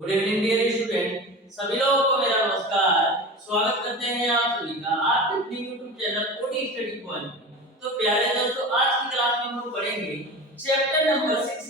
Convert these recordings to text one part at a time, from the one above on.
Good evening dear student, सभी लोगों को मेरा नमस्कार। स्वागत करते हैं आप सभी का आपके अपने YouTube channel OD Study Point. तो प्यारे दोस्तों, आज की क्लास में हम लोग पढ़ेंगे चैप्टर नंबर 6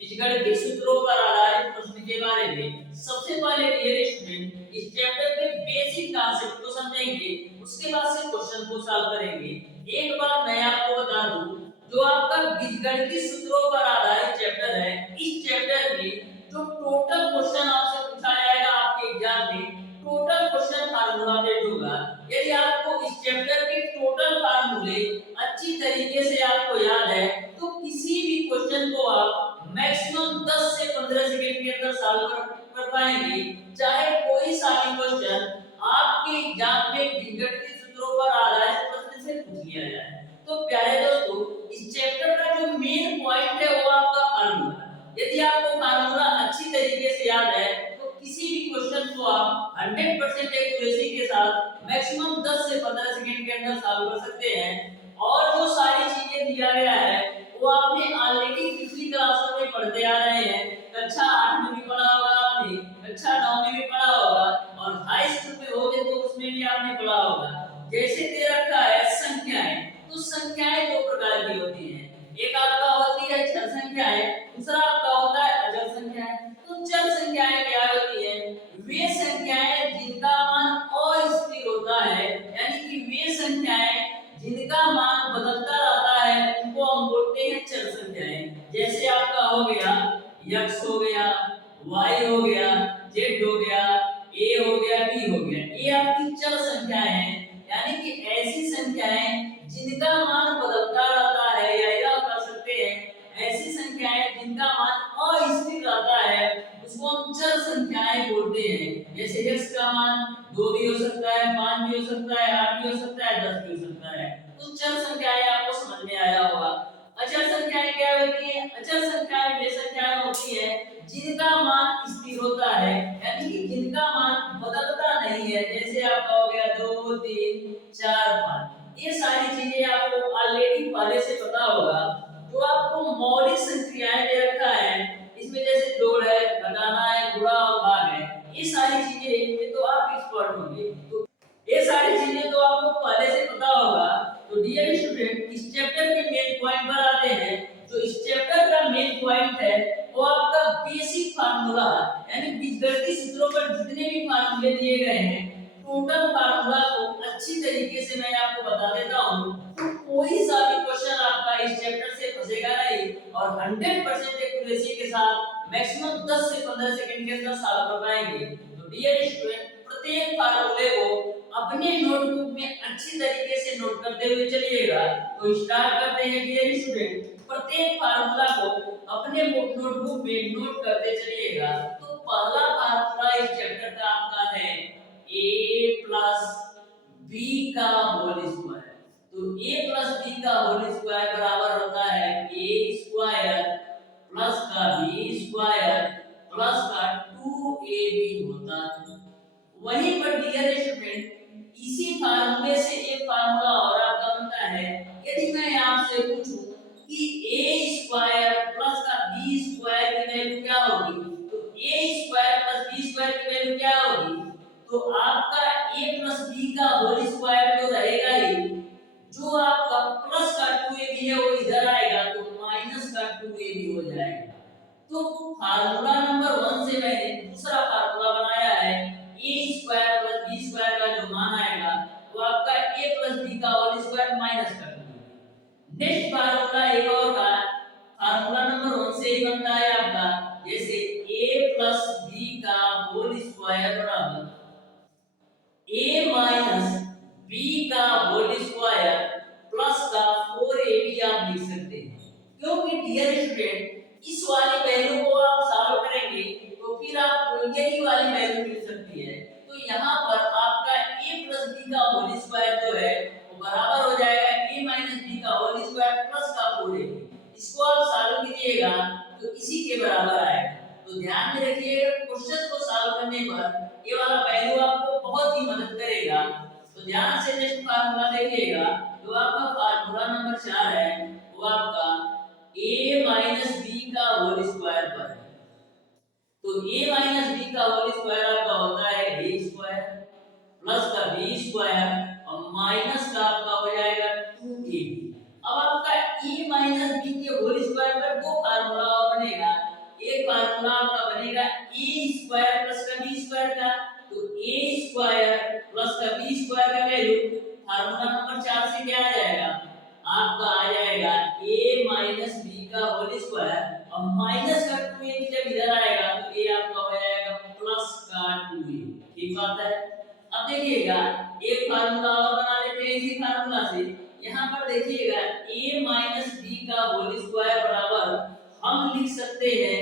बीजगणित के सूत्रों पर आधारित प्रश्न के बारे में। सबसे पहले डियर स्टूडेंट, इस चैप्टर के बेसिक कॉन्सेप्ट को समझेंगे, उसके बाद से क्वेश्चन को सॉल्व करेंगे। एक बात मैं आपको बता दूं, जो आपका बीजगणित सूत्रों पर आधारित चैप्टर है, इस चैप्टर में जो टोटल क्वेश्चन आपसे पूछा जाएगा आपके एग्जाम में, टोटल क्वेश्चन फार्मूला बेस्ड होगा। यदि आपको इस चैप्टर के टोटल फार्मूले अच्छी तरीके से आपको याद है, तो किसी भी क्वेश्चन को आप मैक्सिमम 10 से 15 सेकंड के अंदर सॉल्व कर पाएंगे। चाहे कोई सा भी क्वेश्चन आपके एग्जाम में बीजगणित सूत्रों पर आधारित प्रश्न से पूछ लिया जाए। तो प्यारे दोस्तों, इस चैप्टर का जो मेन पॉइंट है वो आपका फार्मूला। यदि आपको फार्मूला अच्छी तरीके से याद है, तो किसी भी क्वेश्चन को आप 100% एक्यूरेसी के साथ मैक्सिमम 10 से 15 सेकंड के अंदर सॉल्व कर सकते हैं। और जो सारी चीजें दिया गया है वो आपने ऑलरेडी पिछली क्लासों में पढ़ते आ रहे हैं। कक्षा 8 में भी पढ़ा होगा आपने, कक्षा 9 में भी पढ़ा होगा, और हाई स्कूल में होगे तो उसमें भी आपने पढ़ा होगा। जैसे दे रखा है संख्याएं, तो संख्याएं दो प्रकार की होती हैं। एक आपका होती है चर संख्याएं, दूसरा आपका होता है अचर संख्याएं। तो चर संख्याएं क्या होती है? वे संख्याएं जिनका मान अस्थिर होता है, यानी कि वे संख्याएं जिनका मान बदलता रहता है, उनको हम बोलते हैं चर संख्याएं। जैसे आपका हो गया x हो गया, y हो गया, z हो गया, a हो गया, b हो गया, ये आपकी चर संख्याएं हैं। यानी कि ऐसी संख्याएं जिनका मान बदलता रहता है, या यह कर सकते हैं ऐसी संख्याएं जिनका मान अस्थिर रहता है, उसको हम चर संख्याएं बोलते हैं। जैसे x का मान 2 भी हो सकता है, 5 भी हो सकता है, 8 भी हो सकता है, 10 भी हो सकता है। तो चर संख्याएं आपको समझ में आया होगा। अचर संख्याएं क्या होती है? अचर संख्याएं वे संख्याएं होती है जिनका मान स्थिर होता है, यानी कि जिनका मान बदलता नहीं है। जैसे आपका हो गया 2 3 4 5, ये सारी चीजें आपको ऑलरेडी पहले से पता होगा। जो आपको मौलिक संख्याएं दे रखा है, इसमें जैसे जोड़ है, घटाना है, गुणा और भाग है, ये सारी चीजें में तो आप एक्सपर्ट होंगे। तो ये सारी चीजें तो आपको पहले से पता होगा। तो डियर स्टूडेंट, इस चैप्टर के मेन पॉइंट पर आते हैं। तो इस चैप्टर का मेन पॉइंट है वो आपका बेसिक फार्मूला, यानी बीजगणितीय सूत्रों पर जितने भी फार्मूले दिए गए हैं, टोटल फार्मूला को अच्छी तरीके से मैं आपको बता देता हूं। तो कोई सा भी क्वेश्चन आपका इस चैप्टर से फंसेगा नहीं, और 100% एक्यूरेसी के साथ मैक्सिमम 10 से 15 सेकंड के अंदर सॉल्व कर पाएंगे। तो डियर स्टूडेंट, प्रत्येक फार्मूले को अपने नोटबुक में अच्छी तरीके से नोट करते हुए चलिएगा। तो स्टार्ट करते हैं डियर स्टूडेंट। प्रत्येक फार्मूला को अपने नोटबुक में नोट करते चलिएगा। तो पहला फार्मूला इस चैप्टर का आपका है a प्लस b का होल स्क्वायर। तो a प्लस b का होल स्क्वायर बराबर होता है a स्क्वायर प्लस का b स्क्वायर प्लस का 2ab होता है। वहीं पर डियर स्टूडेंट, इसी फार्मूले से एक फार्मूला और आपका बनता है। यदि मैं आपसे पूछूं कि a स्क्वायर प्लस का b स्क्वायर की वैल्यू क्या होगी, तो a square plus b square की वैल्यू क्या होगी? तो आपका a प्लस b का होल स्क्वायर तो रहेगा ही, जो आपका प्लस का 2ab है वो इधर आएगा, तो माइनस का 2ab हो जाएगा। तो फार्मूला नंबर 1 से मैंने दूसरा फार्मूला बनाया है। a square plus b square का जो मान आएगा वो आपका a प्लस b का होल स्क्वायर माइनस का 2ab। नेक्स्ट फार्मूला एक और का फार्मूला नंबर 1 से ही बनता है आपका, जैसे a प्लस b का होल स्क्वायर बराबर a माइनस b का होल स्क्वायर प्लस का 4ab आप लिख सकते हैं। क्योंकि डियर स्टूडेंट, इस वाली वैल्यू को आप सॉल्व करेंगे तो फिर आपको यही वाली वैल्यू मिल सकती है। तो यहाँ पर आपका a प्लस b का होल स्क्वायर जो है वो बराबर हो जाएगा a माइनस b का होल स्क्वायर प्लस का 4ab। इसको आप सॉल्व कीजिएगा तो इसी के बराबर आएगा। तो ध्यान में रखिएगा, क्वेश्चन को सॉल्व करने पर ये वाला वैल्यू आपको बहुत ही मदद करेगा। तो ध्यान से नेक्स्ट फार्मूला देखिएगा। जो आपका फार्मूला नंबर 4 है वो आपका a माइनस b का होल स्क्वायर पर है। तो a माइनस b का होल स्क्वायर आपका होता है a स्क्वायर प्लस का b स्क्वायर और माइनस का आपका हो जाएगा 2ab। अब आपका a माइनस b के होल स्क्वायर पर दो फार्मूला बनेगा। एक फार्मूला आपका बनेगा a स्क्वायर प्लस का b स्क्वायर का, तो a स्क्वायर प्लस का b स्क्वायर का वैल्यू फार्मूला नंबर 4 से क्या आ जाएगा, आपका आ जाएगा a माइनस b का होल स्क्वायर और माइनस का 2ab जब इधर आएगा तो a आपका हो जाएगा प्लस का 2a। ठीक बात है। अब देखिएगा एक फार्मूला और बना लेते हैं इसी फार्मूला से। यहाँ पर देखिएगा a माइनस b का होल स्क्वायर बराबर हम लिख सकते हैं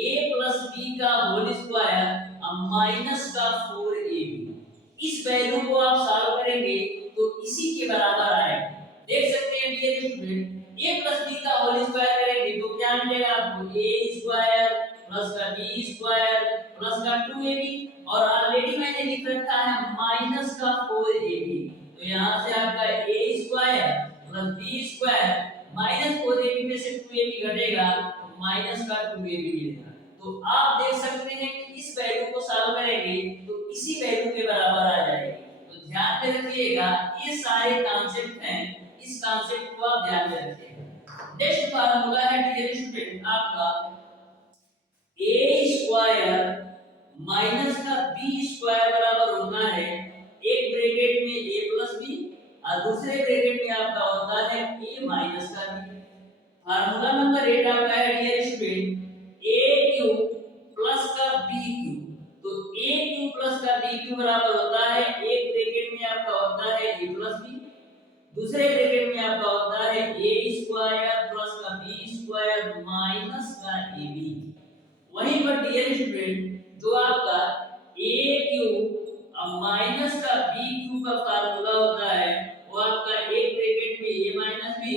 a प्लस b का होल स्क्वायर और माइनस का 4ab। इस वैल्यू को आप सॉल्व करेंगे तो इसी के बराबर आएगा। देख सकते हैं dear student a plus b का होल स्क्वायर करेंगे तो क्या मिलेगा आपको a स्क्वायर प्लस का b स्क्वायर प्लस का 2ab और ऑलरेडी मैंने लिख रखा है माइनस का 4ab। तो यहाँ से आपका a square plus b square minus 4ab में से 2ab घटेगा तो माइनस का 2ab मिलेगा। तो आप देख सकते हैं कि इस वैल्यू को सॉल्व करेंगे तो इसी वैल्यू के बराबर आ जाएगी। तो ध्यान में रखिएगा ये सारे कॉन्सेप्ट हैं, इस कॉन्सेप्ट को आप ध्यान में रखिएगा। नेक्स्ट फार्मूला है डियर स्टूडेंट आपका a स्क्वायर माइनस का b स्क्वायर बराबर होता है एक ब्रैकेट में a प्लस b और दूसरे ब्रैकेट में आपका होता है a माइनस का b। फार्मूला नंबर 8 आपका है dear student a cube plus का b क्यूब। तो a क्यूब प्लस का b क्यूब बराबर होता है एक ब्रैकेट में आपका होता है a प्लस b, दूसरे ब्रैकेट में आपका होता है a स्क्वायर प्लस का b स्क्वायर माइनस का ab। वहीं पर डियर स्टूडेंट जो आपका a क्यूब और माइनस का b क्यूब का फार्मूला होता है वो आपका एक ब्रैकेट में a माइनस b,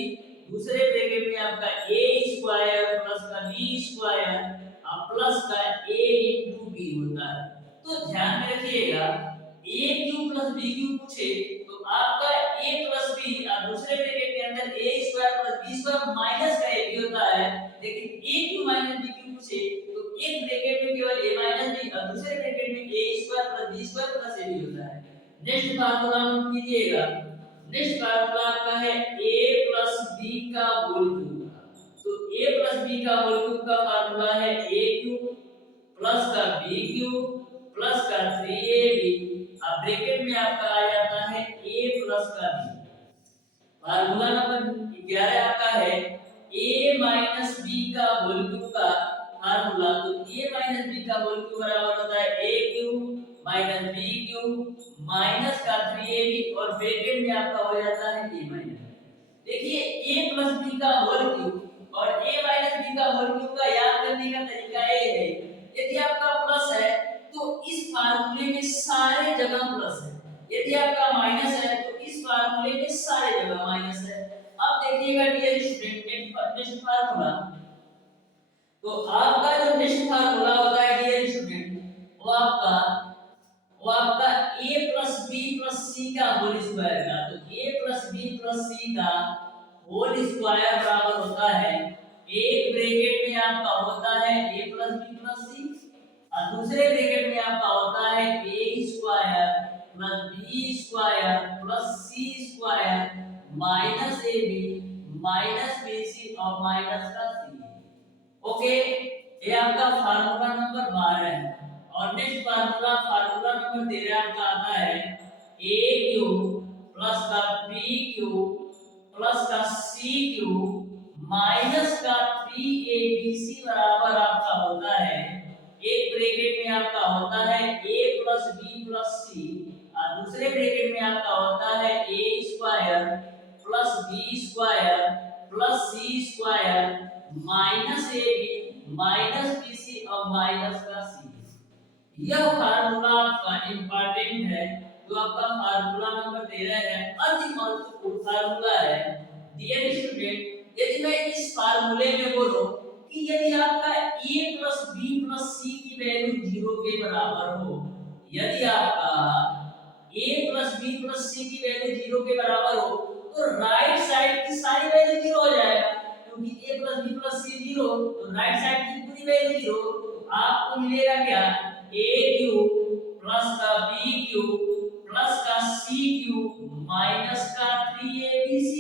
दूसरे ब्रैकेट में आपका a स्क्वायर प्लस का b स्क्वायर और प्लस का a into b होता है। तो ध्यान में रखिएगा a cube plus b cube पूछे तो आपका a प्लस b और दूसरे ब्रैकेट के अंदर a square plus b square minus का a भी होता है, लेकिन a cube minus b cube पूछे तो एक ब्रैकेट में केवल a माइनस b और दूसरे ब्रैकेट में a square plus b square plus a भी होता है। नेक्स्ट फार्मूला नोट कीजिएगा। नेक्स्ट फार्मूला आपका है a प्लस b का होल क्यूब का। तो a प्लस b का होल क्यूब का फार्मूला है a क्यूब प्लस का b क्यूब प्लस का 3ab अब ब्रैकेट में आपका आ जाता है a प्लस का b। फार्मूला नंबर 11 आपका है a माइनस b का होल क्यूब का फार्मूला। तो a माइनस b का होल क्यूब बराबर होता है a cube minus b cube minus का 3ab और ब्रैकेट में आपका हो जाता है a माइनस। देखिए a प्लस b का होल क्यूब और a माइनस b का होल क्यूब का याद करने का तरीका ये है, यदि आपका प्लस है तो इस फार्मूले में सारे जगह प्लस है, यदि आपका माइनस है तो इस फार्मूले में सारे जगह माइनस है। अब देखिएगा डियर स्टूडेंट नेक्स्ट फार्मूला। तो आपका जो नेक्स्ट फार्मूला होता है डियर स्टूडेंट वो आपका a plus b plus c का होल स्क्वायर का। तो a plus b plus c का होल स्क्वायर बराबर होता है एक ब्रैकेट में आपका होता है a plus b plus c और दूसरे ब्रैकेट में आपका होता है a square plus b square plus c square minus ab minus bc और माइनस का c। ओके, ये आपका फार्मूला नंबर 12 है। और नेक्स्ट फार्मूला नंबर 13 आपका आता है a क्यूब प्लस का b क्यूब प्लस का c क्यूब माइनस का 3abc बराबर आपका होता है एक ब्रैकेट में आपका होता है a plus b plus c और दूसरे ब्रैकेट में आपका होता है a square plus b square plus c square minus ab minus bc और माइनस का c। यह फार्मूला आपका इंपॉर्टेंट है जो आपका फार्मूला नंबर 13 है, अति महत्वपूर्ण फार्मूला है। डियर स्टूडेंट यदि मैं इस फार्मूले में बोलूं कि यदि आपका a plus b plus c की वैल्यू 0 के बराबर हो, यदि आपका a plus b plus c की वैल्यू 0 के बराबर हो तो राइट साइड की सारी वैल्यू 0 हो जाएगा, क्योंकि a plus b plus c 0 तो राइट साइड की पूरी वैल्यू 0। आपको मिलेगा क्या, ए क्यूब प्लस का बी क्यूब प्लस का सी क्यूब माइनस का 3abc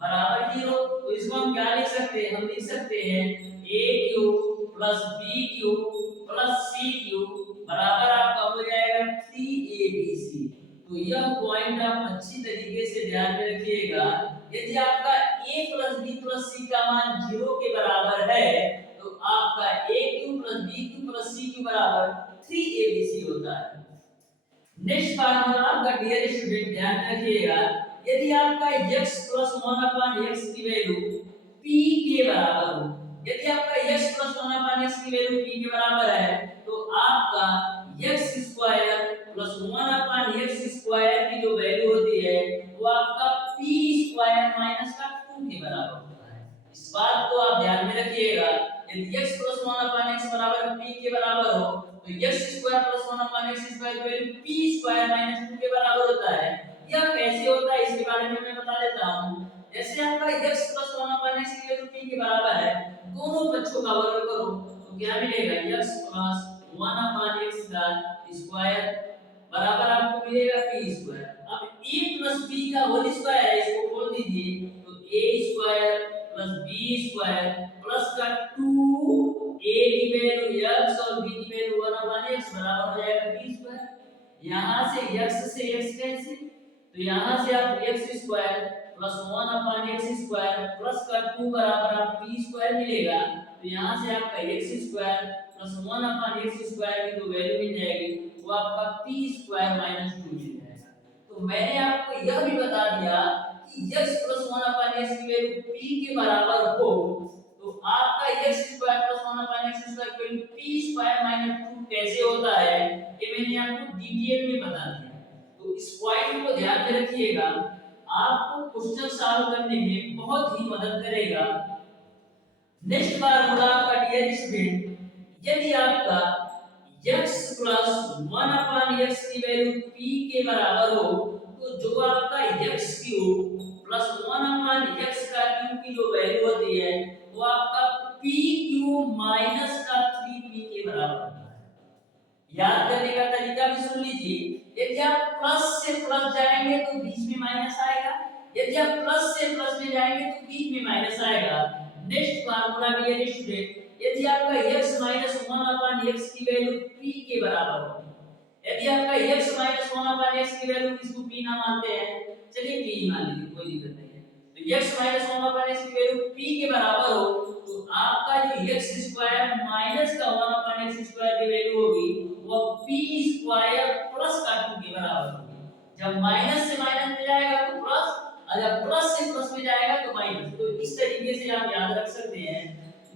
बराबर 0। तो इसको हम क्या लिख सकते हैं, हम लिख सकते हैं a cube plus b cube plus c cube बराबर आपका हो जाएगा 3abc। तो यह पॉइंट आप अच्छी तरीके से ध्यान में रखिएगा। यदि आपका a plus b plus c का मान 0 के बराबर है तो आपका a cube plus b cube plus c cube बराबर 3abc होता है। नेक्स्ट फार्मूला आपका डियर स्टूडेंट ध्यान रखिएगा, यदि आपका x प्लस 1 अपॉन x की वैल्यू p के बराबर हो, यदि आपका x प्लस 1 अपॉन x की वैल्यू p के बराबर है तो आपका x square plus 1 upon x square की जो वैल्यू होती है वो आपका p स्क्वायर माइनस का 2 के बराबर होता है। इस बात को आप ध्यान में रखिएगा, यदि x प्लस 1 अपॉन x बराबर p के बराबर हो तो x square plus 1 upon x square की वैल्यू p स्क्वायर माइनस 2 के बराबर होता है। यह कैसे होता है इसके बारे में मैं बता देता हूं। जैसे आपका x प्लस 1 अपॉन x की वैल्यू p के बराबर है, दोनों पक्षों का वर्ग करो तो क्या मिलेगा, x प्लस 1 अपॉन x का स्क्वायर बराबर आपको मिलेगा p स्क्वायर। अब a प्लस b का होल स्क्वायर है, इसको खोल दीजिए तो a square plus b square plus का 2a की वैल्यू x और b की वैल्यू 1 अपॉन x बराबर हो जाएगा b स्क्वायर। यहां से x कैंसिल, तो यहां से आप x square plus 1 upon x square plus का 2 बराबर आप p स्क्वायर मिलेगा। तो यहां से आपका x square plus 1 upon x square की जो वैल्यू मिल जाएगी वो आपका p स्क्वायर माइनस 2 मिल जाएगा। तो मैंने आपको यह भी बता दिया कि x प्लस 1 अपॉन x की वैल्यू p के बराबर हो तो आपका x square plus 1 upon x square की वैल्यू p स्क्वायर माइनस 2 कैसे होता है ये मैंने आपको डिटेल में बता दिया। तो इस पॉइंट को ध्यान में रखिएगा, आपको क्वेश्चन सॉल्व करने में बहुत ही मदद करेगा। नेक्स्ट फार्मूला आपका डियर स्टूडेंट, यदि आपका x प्लस 1 अपॉन x की वैल्यू p के बराबर हो तो जो आपका x cube plus 1 upon x का क्यूब की जो वैल्यू होती है वो आपका p क्यूब माइनस का 3p के बराबर होता है। याद करने का तरीका भी सुन लीजिए, यदि आप प्लस से प्लस जाएंगे तो बीच में माइनस आएगा, यदि आप प्लस से प्लस में जाएंगे तो बीच में माइनस आएगा। नेक्स्ट फार्मूला डियर स्टूडेंट, यदि आपका x माइनस 1 अपॉन x की वैल्यू p के बराबर हो, यदि आपका x माइनस 1 अपॉन x की वैल्यू इसको p ना मानते हैं, चलिए p मान लीजिए कोई दिक्कत नहीं है, तो x माइनस 1 अपॉन x की वैल्यू p के बराबर हो तो आपका जो x स्क्वायर माइनस का 1 अपॉन x स्क्वायर की वैल्यू होगी वो p स्क्वायर प्लस का 2 के बराबर होगी। जब माइनस से माइनस में जाएगा तो प्लस और जब प्लस से प्लस में जाएगा तो माइनस। तो इस तरीके से आप याद रख सकते हैं।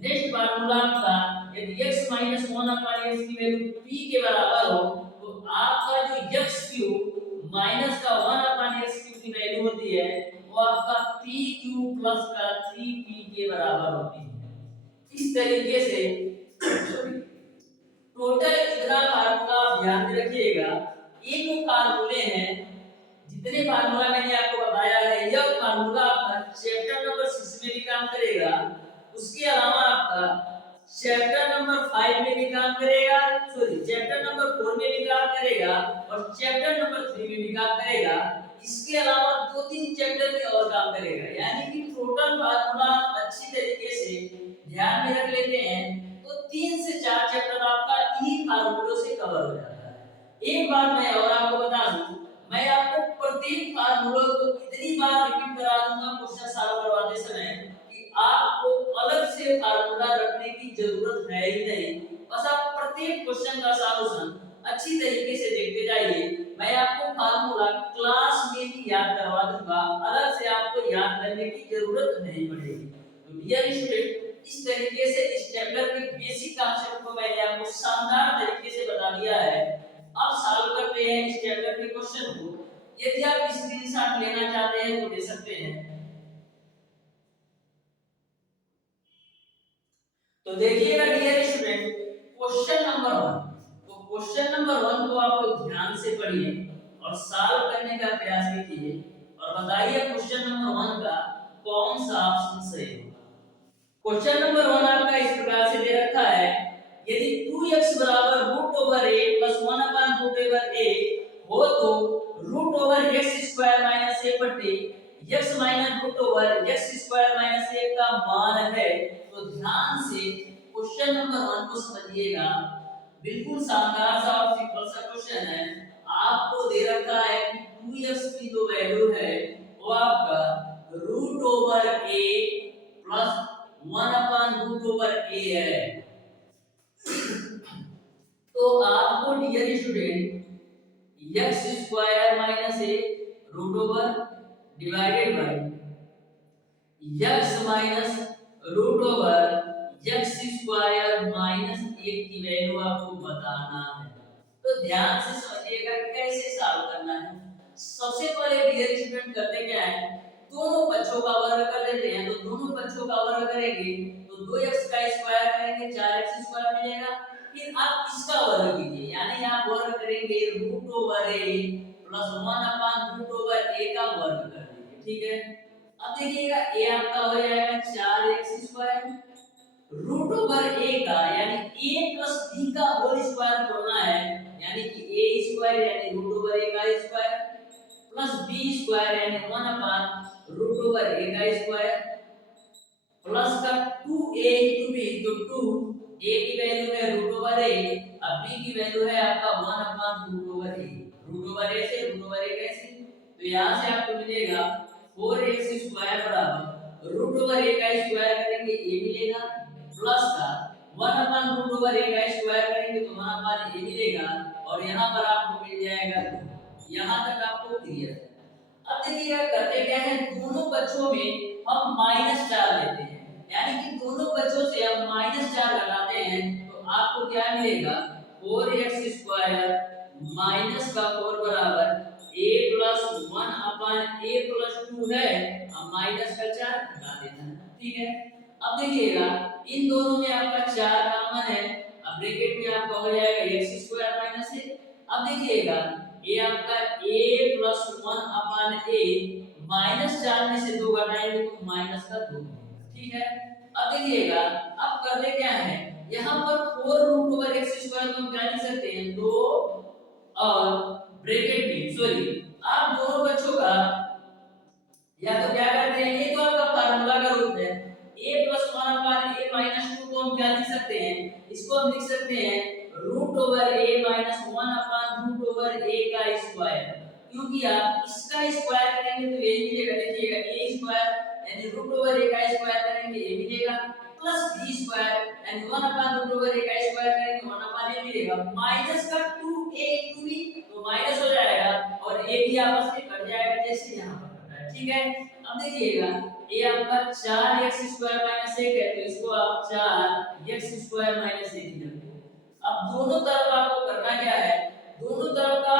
नेक्स्ट फार्मूला आपका, यदि x माइनस 1 अपॉन x की वैल्यू p के बराबर हो तो आपका जो x क्यूब माइनस का 1 अपॉन x क्यूब की वैल्यू होती है वो आपका p क्यूब प्लस का 3p के बराबर होती है। इस तरीके से टोटल इतना फार्मूला आप ध्यान में रखिएगा। ये जो फार्मूले हैं, जितने फार्मूला मैंने आपको बताया है, यह फार्मूला आपका चैप्टर नंबर 6 में भी काम करेगा, उसके अलावा आपका चैप्टर नंबर 5 में भी काम करेगा, चैप्टर नंबर 4 में भी काम करेगा और चैप्टर नंबर 3 में भी काम करेगा। इसके अलावा 2-3 चैप्टर में और काम करेगा। यानी कि टोटल फार्मूला अच्छी तरीके से ध्यान में रख लेते हैं तो 3 से 4 चैप्टर आपका इन्हीं फार्मूलों से कवर हो जाता है। एक बात मैं और आपको बता दूं, मैं आपको प्रत्येक फार्मूला को इतनी बार रिपीट करा दूंगा क्वेश्चन सॉल्व करवाते समय कि आपको अलग से फार्मूला रखने की जरूरत है ही नहीं। बस आप प्रत्येक क्वेश्चन का सॉल्यूशन अच्छी तरीके से देखते जाइए। मैं आपको फार्मूला क्लास में ही याद करवा दूंगा, अलग से आपको याद करने की जरूरत नहीं पड़ेगी। तो डियर स्टूडेंट, इस तरीके से इस चैप्टर के बेसिक कॉन्सेप्ट को मैंने आपको शानदार तरीके से बता दिया है। अब सॉल्व करते हैं इस चैप्टर के क्वेश्चन को। यदि आप स्क्रीनशॉट लेना चाहते हैं तो ले सकते हैं। तो देखिएगा डियर स्टूडेंट, क्वेश्चन नंबर 1, तो क्वेश्चन नंबर 1 को आप लोग ध्यान से पढ़िए और सॉल्व करने का प्रयास कीजिए और बताइए क्वेश्चन नंबर 1 का कौन सा ऑप्शन सही होगा। क्वेश्चन नंबर 1 आपका इस प्रकार से दे रखा है, यदि 2x बराबर root over a plus 1 upon root over a हो तो root over x square minus a बटे x minus root over x square minus a का मान है। तो ध्यान से क्वेश्चन नंबर 1 को समझिएगा, बिल्कुल शानदार सा और सिंपल सा क्वेश्चन है। आपको दे रखा है कि 2x की जो वैल्यू है वो आपका root over a plus 1 upon root over a है। तो आपको dear student x square minus a root over divided by x minus root over x square minus 1 की वैल्यू आपको बताना है। तो ध्यान से समझिएगा कैसे सॉल्व करना है। सबसे पहले डियर स्टूडेंट करते क्या है, दोनों पक्षों का वर्ग कर देते हैं। तो दोनों पक्षों का वर्ग करेंगे तो 2x का स्क्वायर करेंगे 4x स्क्वायर मिलेगा। फिर आप इसका वर्ग कीजिए, यानी आप वर्ग करेंगे root over a plus 1 upon root over a का वर्ग कर दीजिए, ठीक है। अब देखिएगा a आपका हो जाएगा 4x square root over a का यानी a प्लस b का होल स्क्वायर करना है, यानी कि a स्क्वायर यानी रूट ओवर a का स्क्वायर प्लस b स्क्वायर यानी 1 अपान रूट ओवर a का स्क्वायर प्लस का 2a into b, तो 2 a की वैल्यू है रूट ओवर a, अब b की वैल्यू है आपका 1 upon root over a। Root over a से रूट ओवर a कैसे, तो यहां से आपको मिलेगा 4x स्क्वायर बराबर रूट ओवर a का स्क्वायर करेंगे a मिलेगा प्लस का 1 अपान रूट ओवर a का स्क्वायर करेंगे तो 1 अपान a मिलेगा और यहां पर आपको मिल जाएगा 2। यहां तक आपको क्लियर है। अब देखिएगा करते क्या है, दोनों पक्षों में हम -4 लेते हैं, यानी कि दोनों पक्षों से हम -4 लगाते हैं तो आपको क्या मिलेगा 4x स्क्वायर माइनस का 4 बराबर a plus 1 upon a plus 2 है, अब माइनस का 4 हटा देना है, ठीक है। अब देखिएगा इन दोनों में आपका 4 कॉमन है, अब ब्रैकेट में आपका हो जाएगा x स्क्वायर माइनस a। अब देखिएगा ये आपका a plus 1 upon a minus 4 में से 2 घटाएंगे तो माइनस का 2, ठीक है। अब देखिएगा अब करते क्या है, यहाँ पर 4 रूट ओवर x स्क्वायर को हम क्या लिख सकते हैं 2 और ब्रैकेट में सॉरी आप दोनों बच्चों का या तो क्या करते हैं, ये तो आपका फार्मूला का रूप है a plus 1 upon a minus 2 को हम क्या लिख सकते हैं, इसको हम लिख सकते हैं root over a minus 1 upon root over a का स्क्वायर, क्योंकि आप इसका स्क्वायर करेंगे तो ये मिलेगा। देखिएगा a स्क्वायर यानी रूट ओवर a का स्क्वायर करेंगे a मिलेगा प्लस b स्क्वायर यानी 1 अपान रूट ओवर a का स्क्वायर करेंगे 1 अपान a मिलेगा माइनस का 2a into b, तो माइनस हो जाएगा और a भी आपस में कट जाएगा जैसे यहां पर कट रहा है, ठीक है। अब देखिएगा ये आपका 4x स्क्वायर माइनस 1 है तो इसको आप 4x स्क्वायर माइनस 1 लिख दो। अब दोनों तरफ आपको करना क्या है, दोनों तरफ का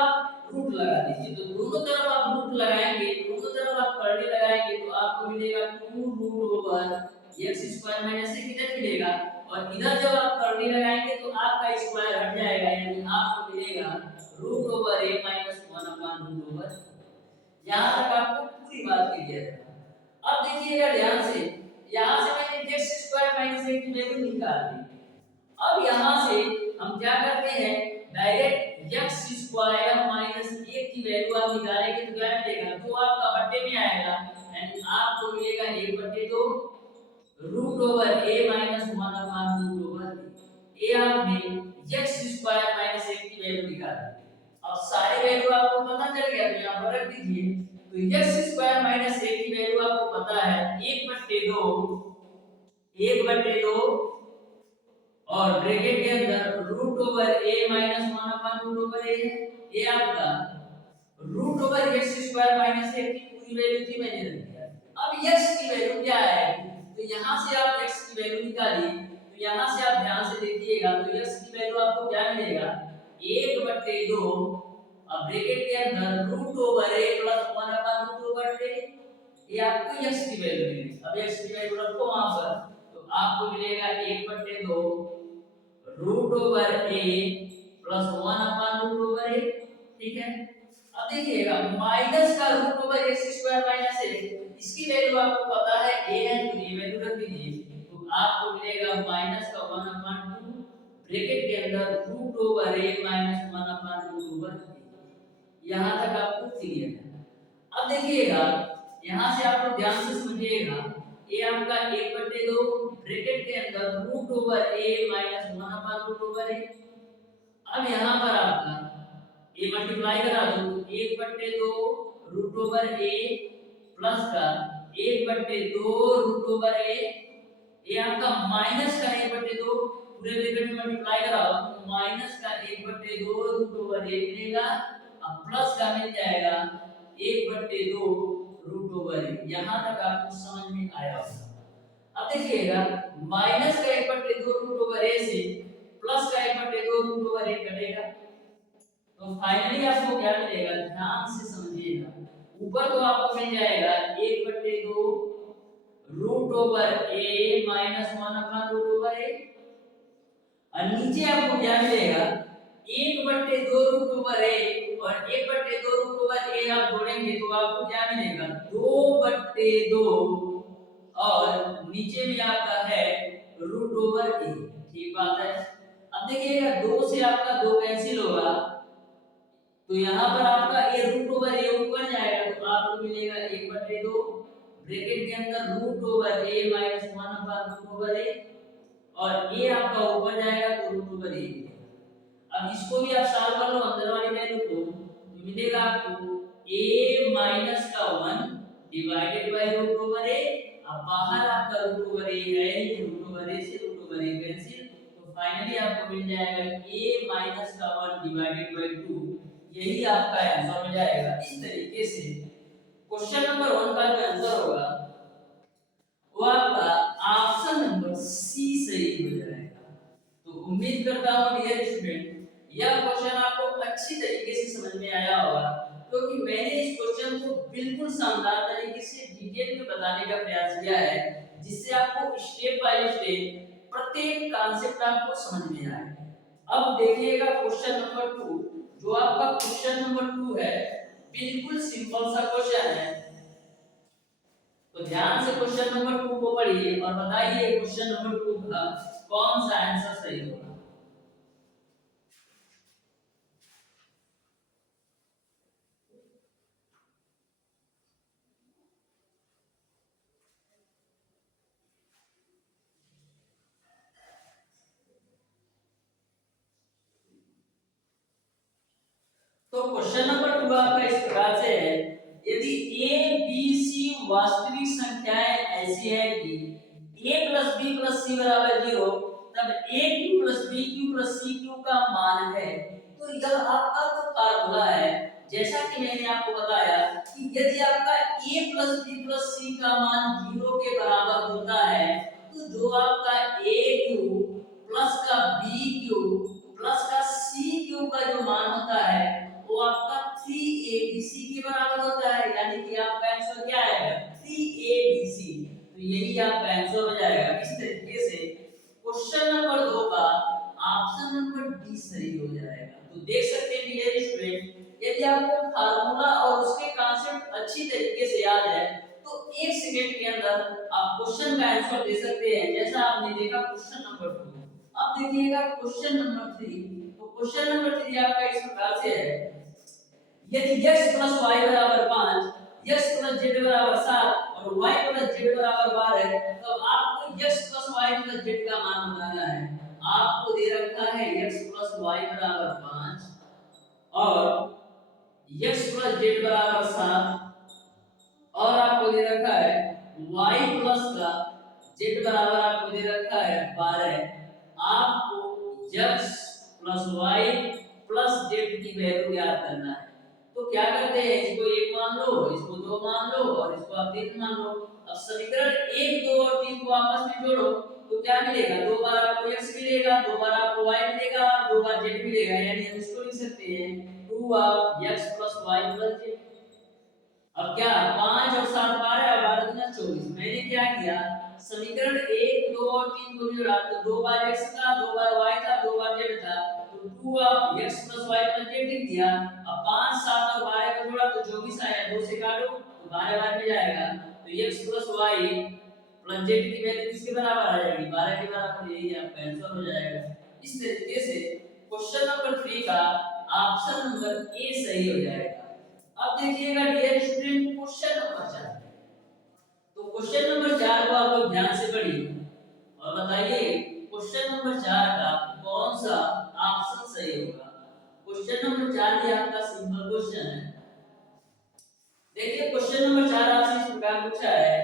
रूट लगा दीजिए। तो दोनों तरफ आप रूट लगाएंगे, दोनों तरफ आप करने लगाएंगे तो आपको मिलेगा 2 root over x square minus 1 इधर मिलेगा और इधर जब आप करने लगाएंगे तो आपका स्क्वायर हट जाएगा, यानी आपको मिलेगा root over a minus 1 upon root over. यहां तक आपको पूरी बात क्लियर है। अब देखिएगा ध्यान से, यहां से मैंने x स्क्वायर माइनस 1 की वैल्यू निकाल दी। अब यहां से हम क्या करते हैं, डायरेक्ट x स्क्वायर माइनस 1 की वैल्यू आप निकालेंगे तो क्या मिलेगा, तो आपका बट्टे में आएगा, यानी आपको मिलेगा 1/2 root over a minus 1 upon root over a। आपने x स्क्वायर माइनस 1 की वैल्यू निकाल दी। अब सारी वैल्यू आपको पता चल गया तो यहां पर रख दीजिए। तो x स्क्वायर माइनस 1 की वैल्यू आपको पता है 1/2 और ब्रैकेट के अंदर root over a minus 1 upon root over a है। ये आपका root over x square minus 1 की पूरी वैल्यू थी, मैंने रख दिया। अब x की वैल्यू क्या है, तो यहां से आप x की वैल्यू निकालिए। तो यहां से आप ध्यान से देखिएगा तो x की वैल्यू आपको क्या मिलेगा 1/2 अब ब्रैकेट के अंदर root over a plus 1 upon root over a, ये आपको x की वैल्यू मिलेगी। अब x की वैल्यू रखो वहां पर तो आपको मिलेगा 1/2 root over a plus 1 upon root over a, ठीक है। अब देखिएगा माइनस का root over x square minus a, इसकी वैल्यू आपको पता है a है तो ये वैल्यू रख दीजिए। तो आपको मिलेगा माइनस का 1/2 ब्रैकेट के अंदर root over a minus one upon root over a. यहाँ तक आपको क्लियर है। अब देखिएगा यहाँ से आप लोग ध्यान से समझिएगा, ये आपका 1/2 ब्रैकेट के अंदर root over a minus one upon root over a. अब यहाँ पर आपका ए मल्टीप्लाई करा दो, 1/2 रूट ओवर ए प्लस का 1/2 रूट ओवर ए, ये आपका माइनस का 1/2 पूरे ब्रैकेट में मल्टीप्लाई कराओ तो माइनस का 1/2 रूट ओवर ए मिलेगा, अब प्लस का मिल जाएगा 1/2 रूट ओवर ए। यहाँ तक आपको समझ में आया होगा। अब देखिएगा माइनस का 1/2 रूट ओवर ए से प्लस का 1/2 रूट ओवर ए कटेगा, तो फाइनली आपको क्या मिलेगा, ध्यान से समझिएगा। ऊपर तो आपको मिल जाएगा 1/2 root over a minus one upon root over a, और नीचे आपको क्या मिलेगा 1/2 रूट ओवर ए और 1/2 रूट ओवर ए आप जोड़ेंगे तो आपको क्या मिलेगा 2/2 और नीचे में आपका है रूट ओवर ए। ठीक बात है। अब देखिएगा 2 से आपका 2 कैंसिल होगा तो यहाँ पर आपका ए रूट ओवर ए ऊपर जाएगा तो आपको मिलेगा 1/2 ब्रैकेट के अंदर root over a minus one upon root over a, और ए आपका ऊपर जाएगा तो रूट ओवर ए। अब इसको भी आप सॉल्व कर लो अंदर वाली वैल्यू को, तो मिलेगा आपको a माइनस का 1 divided by root over a. अब बाहर आपका रूट ओवर ए है, रूट ओवर ए से रूट ओवर ए कैंसिल, तो फाइनली आपको मिल जाएगा a माइनस का 1 डिवाइडेड बाय 2। यही आपका आंसर हो जाएगा। इस तरीके से क्वेश्चन नंबर 1 का जो आंसर होगा वो आपका ऑप्शन नंबर सी सही हो जाएगा। तो उम्मीद करता हूं डियर स्टूडेंट यह क्वेश्चन आपको अच्छी तरीके से समझ में आया होगा, क्योंकि मैंने इस क्वेश्चन को बिल्कुल शानदार तरीके से डिटेल में बताने का प्रयास किया है, जिससे आपको स्टेप बाय स्टेप प्रत्येक कॉन्सेप्ट आपको समझ में आए। अब देखिएगा क्वेश्चन नंबर 2, जो आपका क्वेश्चन नंबर 2 है बिल्कुल सिंपल सा क्वेश्चन है, तो ध्यान से क्वेश्चन नंबर 2 को पढ़िए और बताइए क्वेश्चन नंबर 2 का कौन सा आंसर सही होगा। तो क्वेश्चन नंबर 2 आपका इस प्रकार से है, यदि a b c वास्तविक संख्याएं ऐसी है कि a + b + c = 0, तब aq + bq + cq का मान है, तो यह आपका तो फार्मूला है। जैसा कि मैंने आपको बताया कि यदि आपका a + b + c का मान 0 के बराबर होता है, तो जो आपका aq प्लस का bq प्लस का cq का जो मान होता है वो आपका 3abc के बराबर होता है, यानी कि आपका आंसर क्या आएगा 3abc। तो यही आपका आंसर हो जाएगा। इस तरीके से क्वेश्चन नंबर 2 का ऑप्शन नंबर डी सही हो जाएगा। तो देख सकते हैं डियर स्टूडेंट, यदि आपको फार्मूला और उसके कॉन्सेप्ट अच्छी तरीके से याद है तो 1 सेकंड के अंदर आप क्वेश्चन का आंसर दे सकते हैं, जैसा आपने देखा क्वेश्चन नंबर 2। अब देखिएगा क्वेश्चन नंबर 3। तो क्वेश्चन नंबर 3 आपका इस प्रकार से है, यदि x + y = 5, x + z = 7 और y + z = 12, तो आपको x + y + z का मान बताना है। आपको दे रखा है x + y = 5 और x + z = 7 और आपको दे रखा है y प्लस का z बराबर आपको दे रखा है 12। आपको x + y + z की वैल्यू ज्ञात करना है। तो क्या करते हैं, इसको 1 मान लो, इसको 2 मान लो और इसको आप 3 मान लो। अब समीकरण 1, 2 और 3 को आपस में जोड़ो तो क्या मिलेगा, 2 बार आपको x मिलेगा, 2 बार आपको y मिलेगा, 2 बार z मिलेगा, यानी हम इसको लिख सकते हैं 2 ऑफ x + y + z। अब क्या 5 और 7 12 और 12 दूना 24। मैंने क्या किया, समीकरण 1, 2 और 3 को जोड़ा तो 2 बार x था, 2 बार y था, 2 बार z था, तो 2 ऑफ x + y + z लिख दिया। अब 5, 7 और 12 को जोड़ा तो 24 आया, 2 से काटो तो 12 बार में जाएगा, तो x + y + z की वैल्यू किसके बराबर आ जाएगी, 12 के बराबर। यही आपका आंसर हो जाएगा। इस तरीके से क्वेश्चन नंबर 3 का ऑप्शन नंबर ए सही हो जाएगा। अब देखिएगा डियर स्टूडेंट क्वेश्चन नंबर 4। तो क्वेश्चन नंबर 4 को आप लोग ध्यान से पढ़िए और बताइए क्वेश्चन नंबर 4 का कौन सा ऑप्शन सही होगा। क्वेश्चन नंबर 4 ये आपका सिंपल क्वेश्चन है। देखिए क्वेश्चन नंबर 4 आपसे इस प्रकार पूछा है,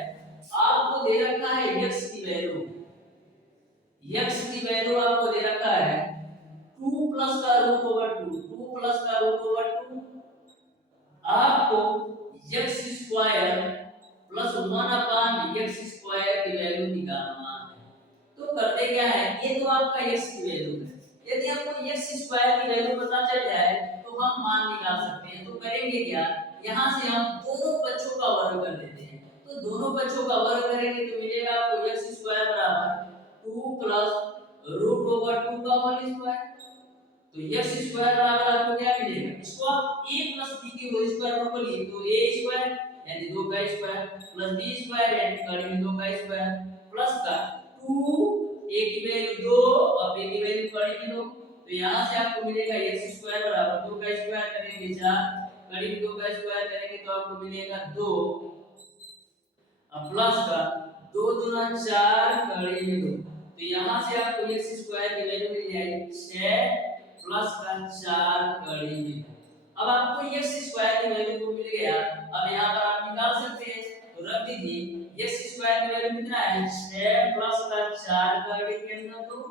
आपको दे रखा है x की वैल्यू, x की वैल्यू आपको दे रखा है 2 प्लस का रूट ओवर 2, 2 प्लस का रूट ओवर 2, आपको x square plus 1 upon x square की वैल्यू निकालना है। तो करते क्या है, ये तो आपका x की वैल्यू है, यदि हमको x स्क्वायर की वैल्यू पता चल जाए तो हम मान निकाल सकते हैं। तो करेंगे क्या, यहाँ से हम दोनों पक्षों का वर्ग कर देते हैं। तो दोनों पक्षों का वर्ग करेंगे तो मिलेगा आपको x स्क्वायर बराबर 2 प्लस रूट ओवर 2 का होल स्क्वायर। तो x स्क्वायर बराबर आपको क्या मिलेगा, इसको आप a प्लस b के होल स्क्वायर में बोलिए तो a स्क्वायर यानी 2 का स्क्वायर प्लस b स्क्वायर यानी कड़ी में 2 का स्क्वायर प्लस का 2 a की वैल्यू 2 और b की वैल्यू कड़ी में 2। तो यहां से आपको मिलेगा x स्क्वायर बराबर 2 का स्क्वायर करेंगे 4, कड़ी में 2 का स्क्वायर करेंगे तो आपको मिलेगा 2 और प्लस का 2 दूना 4 कड़ी में 2। तो यहां से आपको x स्क्वायर की वैल्यू मिल जाएगी 6 प्लस का 4 कड़ी में। अब आपको x स्क्वायर की वैल्यू को मिल गया। अब यहां पर आप निकाल सकते हैं तो रख दीजिए x स्क्वायर की वैल्यू कितना है 6 प्लस का 4 कड़ी के अंदर 2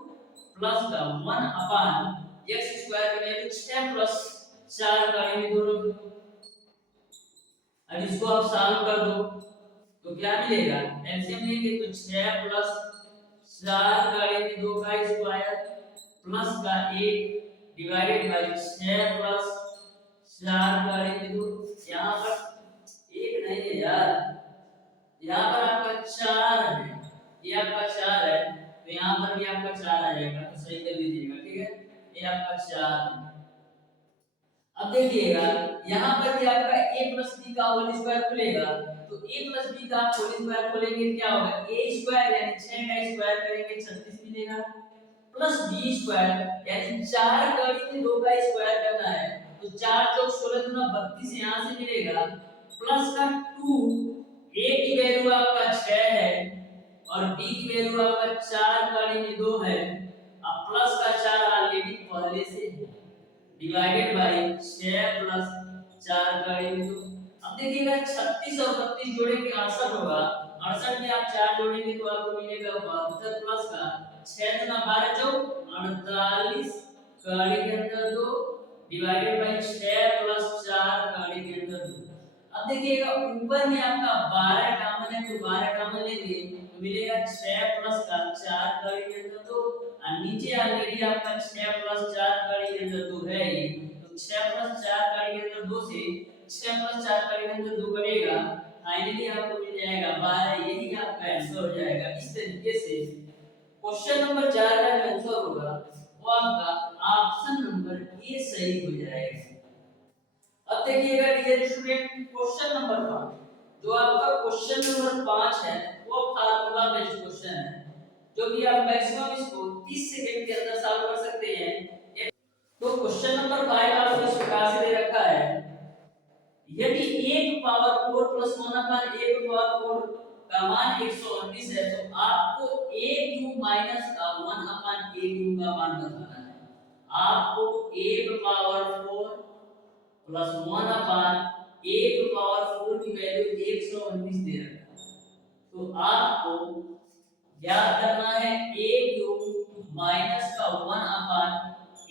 प्लस का 1 अपॉन x स्क्वायर की वैल्यू 6 प्लस 4 कड़ी में 2 रख दो। अब इसको आप सॉल्व कर दो तो क्या मिलेगा, एलसीएम लेंगे तो 6 प्लस 4 कड़ी में 2 का स्क्वायर प्लस का 1 डिवाइडेड बाय 6 प्लस 4 कड़ी में 2। यहाँ पर 1 नहीं है यार, यहाँ पर आपका 4 है, ये आपका 4 है तो यहाँ पर भी आपका 4 आ जाएगा। तो सही कर लीजिएगा, ठीक है, ये आपका 4 है। अब देखिएगा यहाँ पर भी आपका a प्लस b का होल स्क्वायर खुलेगा तो a प्लस b का होल स्क्वायर खोलेंगे क्या होगा, a स्क्वायर यानी 6 का स्क्वायर करेंगे 36 मिलेगा प्लस b स्क्वायर यानी 4 कड़ी में 2 का स्क्वायर करना है तो 4 चौक 16 दूना 32 यहाँ से मिलेगा प्लस का 2 a की वैल्यू आपका 6 है और b की वैल्यू आपका 4 कड़ी में 2 है। अब प्लस का 4 ऑलरेडी पहले से है डिवाइडेड बाय 6 प्लस 4 कड़ी में 2। अब देखिएगा 36 और 32 जोड़ेंगे 68 होगा, 68 में आप 4 जोड़ेंगे तो आपको मिलेगा 72 प्लस का 6 गुना 12 चौक 48 कड़ी के अंदर 2 डिवाइडेड बाय 6 प्लस 4 कड़ी के अंदर 2। अब देखिएगा ऊपर में आपका 12 कॉमन है तो 12 कॉमन लेंगे तो मिलेगा 6 प्लस का 4 कड़ी के अंदर 2 और नीचे ऑलरेडी आपका 6 प्लस 4 कड़ी के अंदर 2 है ही तो 6 प्लस 4 कड़ी के अंदर 2 से 6 प्लस 4 कड़ी के अंदर 2 करेगा फाइनली आपको मिल जाएगा 12। यही आपका आंसर हो जाएगा। इस तरीके से क्वेश्चन नंबर 4 का जो आंसर होगा वो आपका ऑप्शन नंबर ए सही हो जाएगा। अब देखिएगा डियर स्टूडेंट क्वेश्चन नंबर 5, जो आपका क्वेश्चन नंबर 5 है वो फार्मूला बेस्ड क्वेश्चन है जो कि आप मैक्सिमम इसको 30 सेकंड के अंदर सॉल्व कर सकते हैं। तो क्वेश्चन नंबर 5 आपको इस प्रकार से दे रखा है, यदि 1 पावर 4 प्लस 1 अपॉन 1 पावर 4 का मान 119 है तो आपको a क्यूब माइनस का 1 अपॉन a क्यूब का मान बताना है। आपको a power 4 plus 1 upon a power 4 की वैल्यू 119 दे रखा है तो आपको ज्ञात करना है a क्यूब माइनस का 1 अपॉन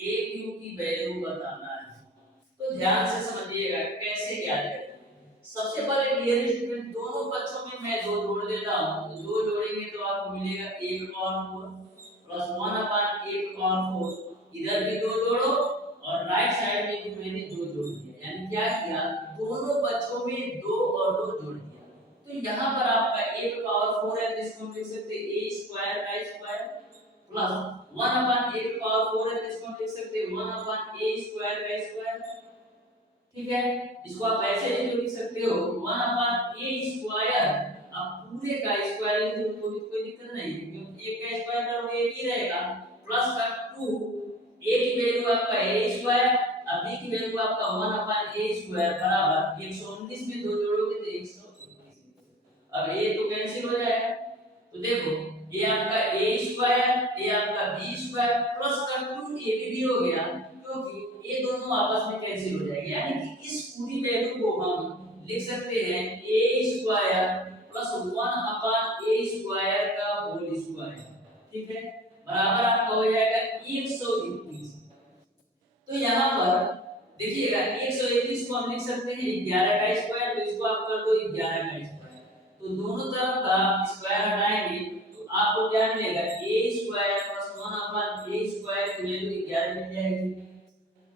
a क्यूब की वैल्यू बताना है। तो ध्यान से समझिएगा कैसे ज्ञात करें। सबसे पहले डियर स्टूडेंट दोनों पक्षों में मैं 2 जोड़ देता हूं तो 2 जोड़ेंगे तो आपको मिलेगा 1 पावर 4 प्लस 1 अपॉन 1 पावर 4, इधर भी 2 जोड़ो और राइट साइड में भी मैंने 2 जोड़ दिया, यानी क्या किया दोनों पक्षों में 2 और 2 जोड़ दिया। तो यहाँ पर आपका 1 पावर 4 है तो इसको लिख सकते हैं a स्क्वायर का स्क्वायर प्लस 1 अपॉन 1 पावर 4 है तो इसको लिख सकते हैं 1 अपॉन a स्क्वायर का स्क्वायर, ठीक है। इसको आप ऐसे भी लिख सकते हो 1 अपॉन a स्क्वायर, अब पूरे का स्क्वायर लिख दो तो कोई दिक्कत नहीं क्योंकि 1 का स्क्वायर तो 1 ही रहेगा प्लस का 2, a की वैल्यू आपका a स्क्वायर, अब b की वैल्यू आपका 1 अपॉन a स्क्वायर बराबर 119 में 2 जोड़ोगे तो 121। अब a तो कैंसिल हो जाएगा, तो देखो ये आपका a स्क्वायर, ये आपका b स्क्वायर प्लस का 2ab भी हो गया, क्योंकि ये दोनों आपस में कैंसिल हो जाएंगे, यानी कि इस पूरी वैल्यू को हम लिख सकते हैं a square plus 1 upon a square का होल स्क्वायर, ठीक है, बराबर आपका हो जाएगा 121। तो यहाँ पर देखिएगा 121 को हम लिख सकते हैं 11 का स्क्वायर, तो इसको आप कर दो 11 का स्क्वायर, तो दोनों तरफ का स्क्वायर हटाएंगे तो आपको क्या मिलेगा a square plus 1 upon a square की वैल्यू 11 मिल जाएगी।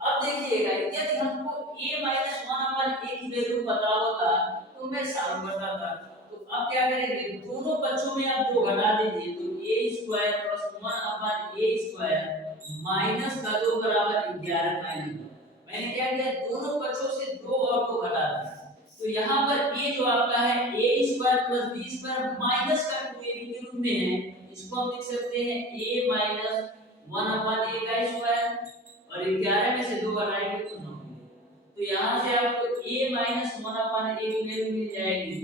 अब देखिएगा यदि हमको a माइनस 1 अपॉन a की वैल्यू पता होता तो मैं सॉल्व करता था, तो अब क्या करेंगे दोनों पक्षों में आप 2 घटा दीजिए, तो a square plus 1 upon a square minus का 2 बराबर 11 माइनस, मैंने क्या किया दोनों पक्षों से 2 और 2 घटा दिया, तो यहाँ पर a जो आपका है a square plus b square minus का 2ab के रूप में है, इसको हम लिख सकते हैं a माइनस 1 अपॉन a का स्क्वायर, और 11 में से 2 घटाएंगे तो 9 मिलेगा, तो यहाँ से आपको a माइनस 1 अपॉन a की वैल्यू मिल जाएगी,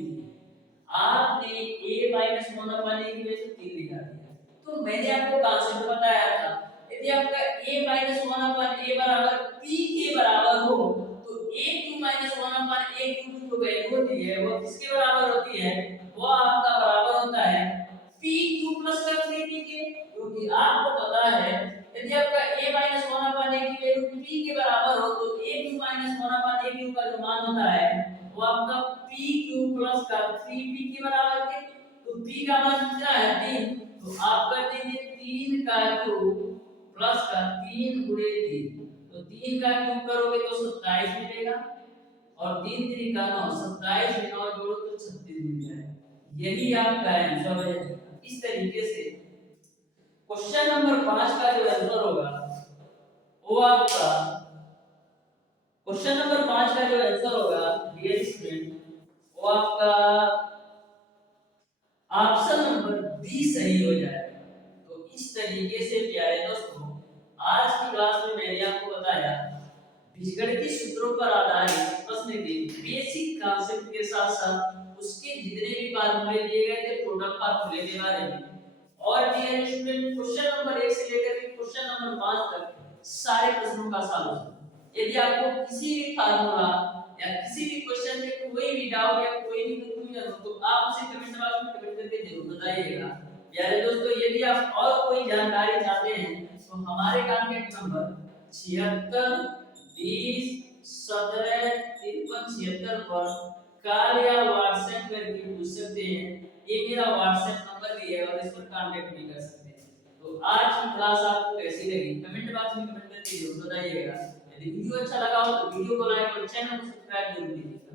आपने a माइनस 1 अपॉन a की वैल्यू 3 लिखा दिया। तो मैंने आपको कॉन्सेप्ट बताया था, यदि आपका a माइनस 1 अपॉन a बराबर p के बराबर हो तो a cube minus 1 upon a cube जो वैल्यू होती है वो किसके बराबर होती है, वो आपका बराबर होता है p क्यूब प्लस का 3p के, क्योंकि आपको पता है यदि आपका a माइनस 1 अपॉन a की वैल्यू p के बराबर हो तो a cube minus 1 upon a cube का जो मान होता है वो आपका p क्यूब प्लस का 3p के बराबर है, तो p का मान कितना है 3, तो आप कर देंगे 3 का क्यूब प्लस का 3 गुणे 3, तो 3 का क्यूब करोगे तो 27 मिलेगा, और 3 3 का 9, 27 में 9 जोड़ो तो 36 मिल जाएगा, यही आपका आंसर है। इस तरीके से क्वेश्चन नंबर 5 का जो आंसर होगा वो आपका क्वेश्चन नंबर 5 का जो आंसर होगा डियर स्टूडेंट वो आपका ऑप्शन नंबर बी सही हो जाएगा। तो इस तरीके से प्यारे दोस्तों आज की क्लास में मैंने आपको बताया बीजगणितीय सूत्रों पर आधारित प्रश्न के बेसिक कॉन्सेप्ट के साथ साथ उसके जितने भी फार्मूले दिए गए थे टोटल फार्मूले के बारे में, और डियर स्टूडेंट क्वेश्चन नंबर 1 से लेकर के क्वेश्चन नंबर 5 तक सारे प्रश्नों का सॉल्यूशन। यदि आपको किसी भी फार्मूला या किसी भी क्वेश्चन में कोई भी डाउट या कोई भी कंफ्यूजन हो तो आप उसे कमेंट बॉक्स में कमेंट करके जरूर बताइएगा। प्यारे दोस्तों यदि आप और कोई जानकारी चाहते हैं तो हमारे कांटेक्ट नंबर 76 20 17 53 76 पर कॉल या व्हाट्सएप करके पूछ सकते हैं, ये मेरा व्हाट्सएप नंबर भी है और इस पर कांटेक्ट भी कर सकते हैं। तो आज की क्लास आपको कैसी लगी कमेंट बॉक्स में कमेंट करके जरूर बताइएगा। यदि वीडियो अच्छा लगा हो तो वीडियो को लाइक और चैनल को सब्सक्राइब जरूर कीजिएगा।